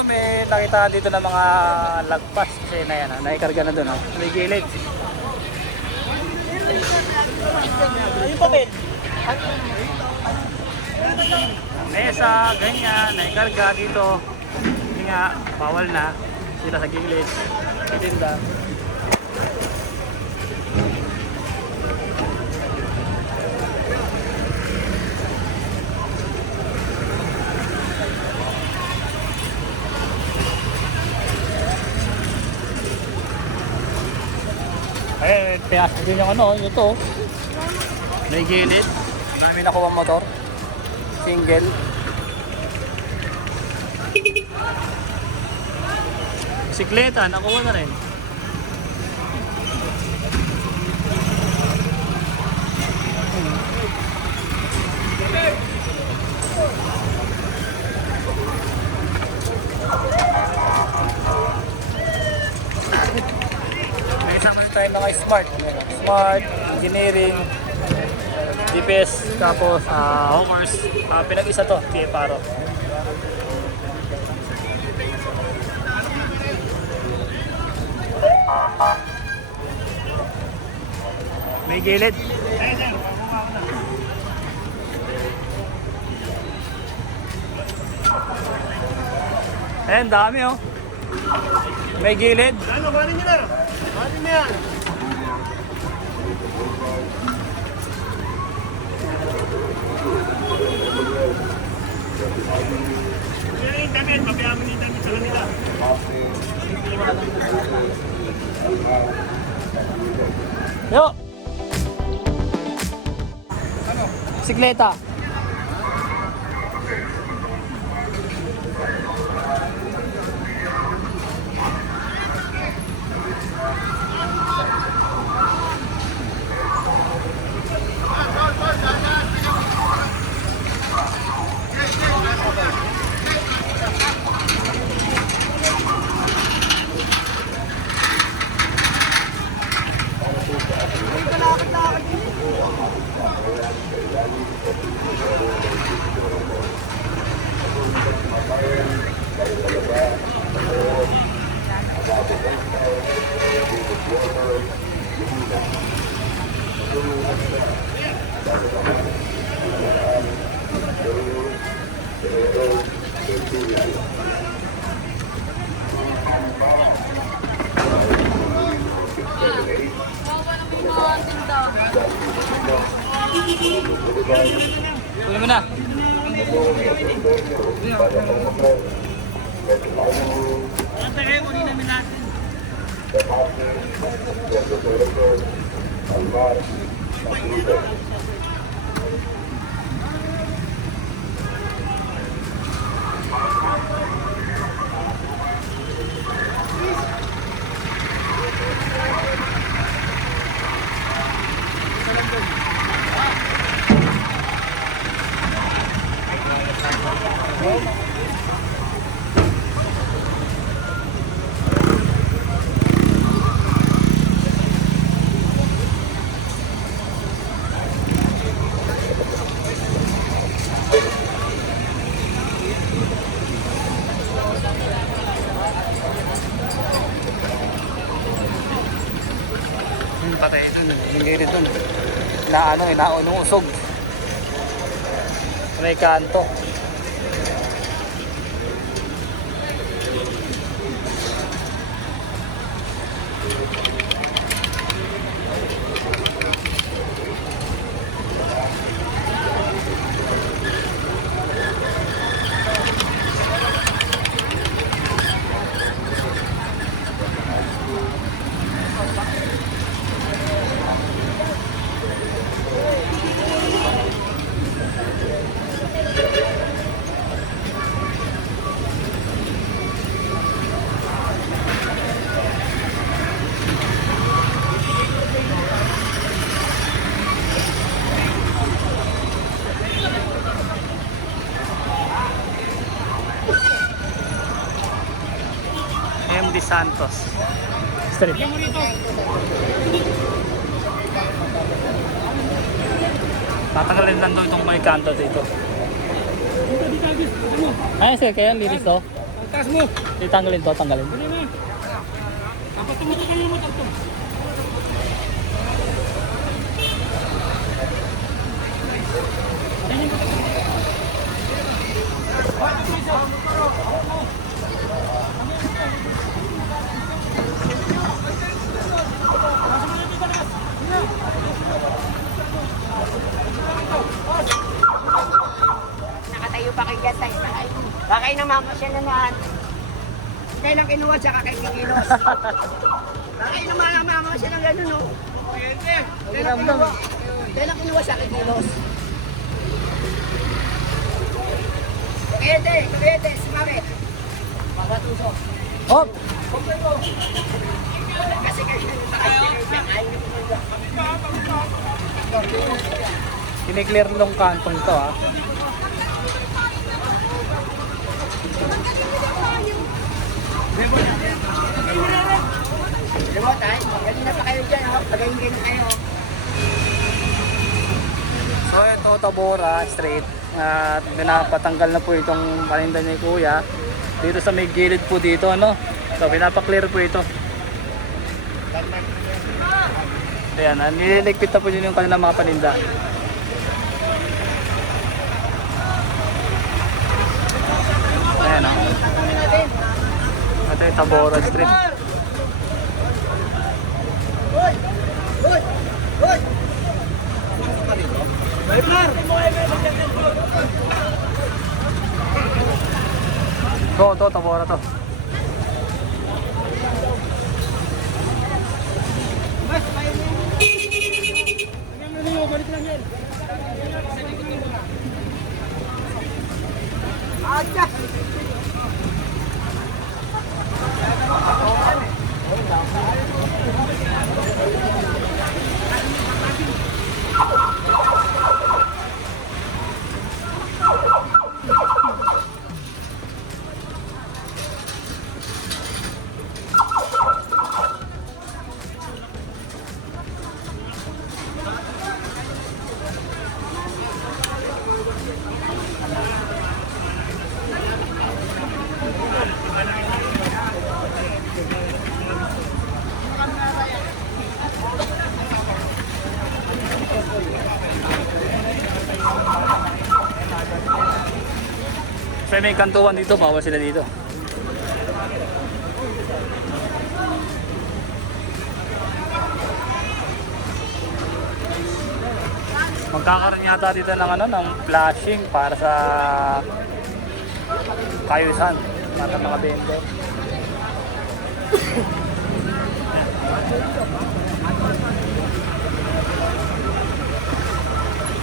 dito, may nakita dito ng mga lagpas kasi na yan, naikarga na doon, may gilid. Yung papel. Mesa, ganyan, naikarga dito. Hindi nga, bawal na. Sila sa gilid. Titinda. Eh, piyas din yung ano, ito. May gilid. Ang dami nakuha motor. Single. Bisikleta, nakuha na rin. May isang tayo mga smart. Smart, engineering, GPS, tapos homers. Pinag-isa to, PA Paro. May gilid. Ayan, dami oh. May gilid. Ano, kuhanin nyo na. Kuhanin na yan. Kaya yung damit, pabayaan mo yung damit sa kanila. Yo! Bisikleta. Tuloy mo na. Tagay mo din namin natin. Patay. Hindi rin dun. Inaunong usog. May kanto. MD Santos Street. Tatanggalin lang daw itong may kanto dito. Ay, sige, kaya linis to. taas mo. Itanggalin to, tanggalin. Ano na? Dapat tumutok kayo mo ito. Nakatayo pa kayo dyan tayo. Baka kayo namamasya na naman. Kaya lang kinuha siya kay Kikilos. Baka kayo namamasya ng gano'n, no? Kaya lang kinuha siya kay Kikilos. Kuyete, sumabit. Pagpatuso. Hop! Kasi kayo Kiniklear nung kantong to ah. Diba tayo? Ganina pa kayo dyan, oh. Pagayin kayo. So ito, Tabora Street. At pinapatanggal na po itong paninda ni Kuya. Dito sa may gilid po dito, ano? So pinapaklear po ito. Ayan, nililigpit na po yun yung kanilang mga paninda. Ayan o. Ito yung Tabora Street. Hoy! Hoy! Hoy! Ito, Tabora to. Balik lang yan. Aja! So may kantuan dito, bawal sila dito. Magkakaroon yata dito ng ano, ng flashing para sa kayusan, para sa mga vendor.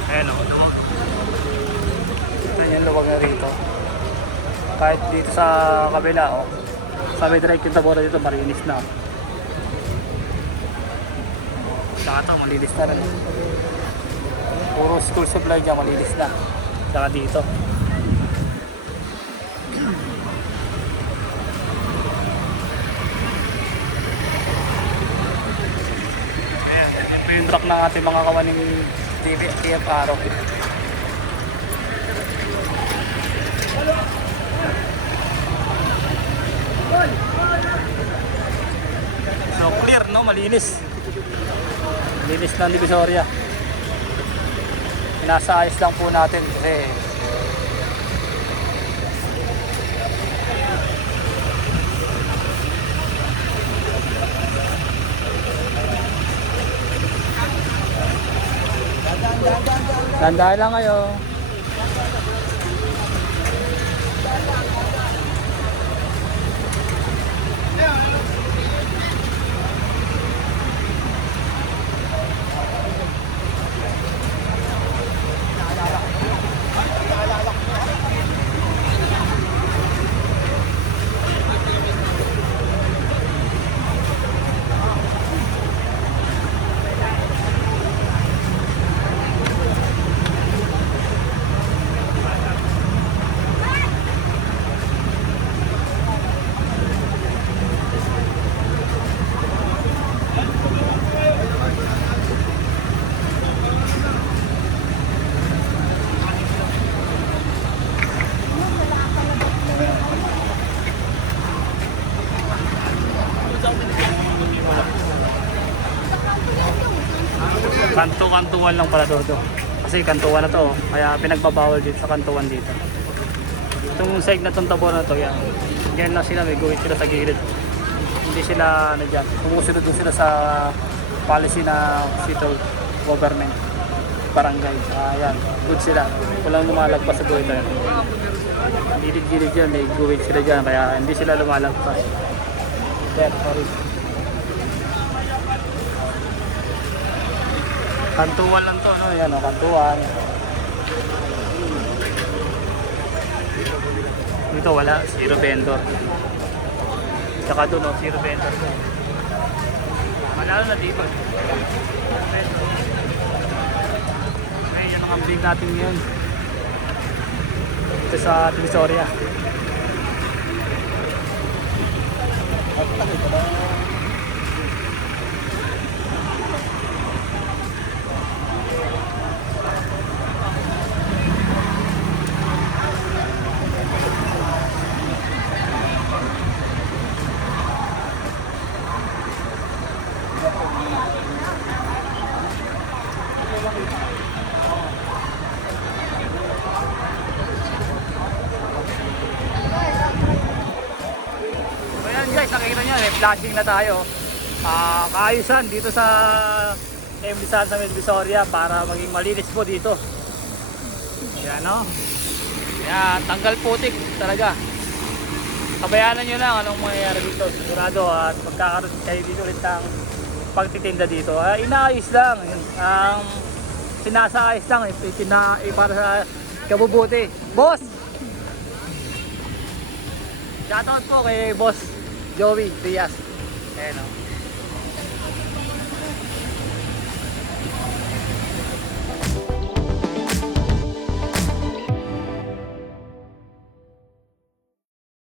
Ayan o, luwag. Ayan yung luwag na rito. Kahit dito sa kabila, oh, sa may direct yung Tabora dito, marinis na. Saka ito, malinis na rin. Puro school supply dyan, malinis na. Saka dito. Ayan, ito yung truck ng ating mga kawaning TFR. So clear, no? Malinis. Malinis ng Divisoria. Inasaayos lang po natin kasi dandahan lang kayo. Kanto-kantuan lang pala to. Kasi kantuan na to, kaya pinagbabawal dito sa kantuan dito. Itong side na itong tabor na to, yan. Ganyan lang sila, may guhit sila sa gilid. Hindi sila, ano dyan, sumusunod doon sila sa policy na city government, barangay. Ayan, good sila. Walang lumalagpas sa guhit. Gilid-gilid dyan, may guhit sila dyan, kaya hindi sila lumalagpas. There, sorry. Kantuan lang to, no? Yan o, kantuan. Dito wala, zero vendor. Tsaka doon, no, zero vendor. Malalo na dito. Okay, yan ang update natin ngayon. Ito sa Divisoria. So yan guys, nakikita nyo, may flashing na tayo. Kaayusan dito sa MD San sa Divisoria para maging malinis po dito. Yan o. Yan, tanggal putik talaga. Kabayanan nyo lang anong mangyayari dito. Sigurado at magkakaroon kayo dito ulit ng pagtitinda dito. Inaayos lang. Ang sinasaayos lang para sa kabubuti. Boss! Shoutout po kay Boss Joey Diaz. Ayan o.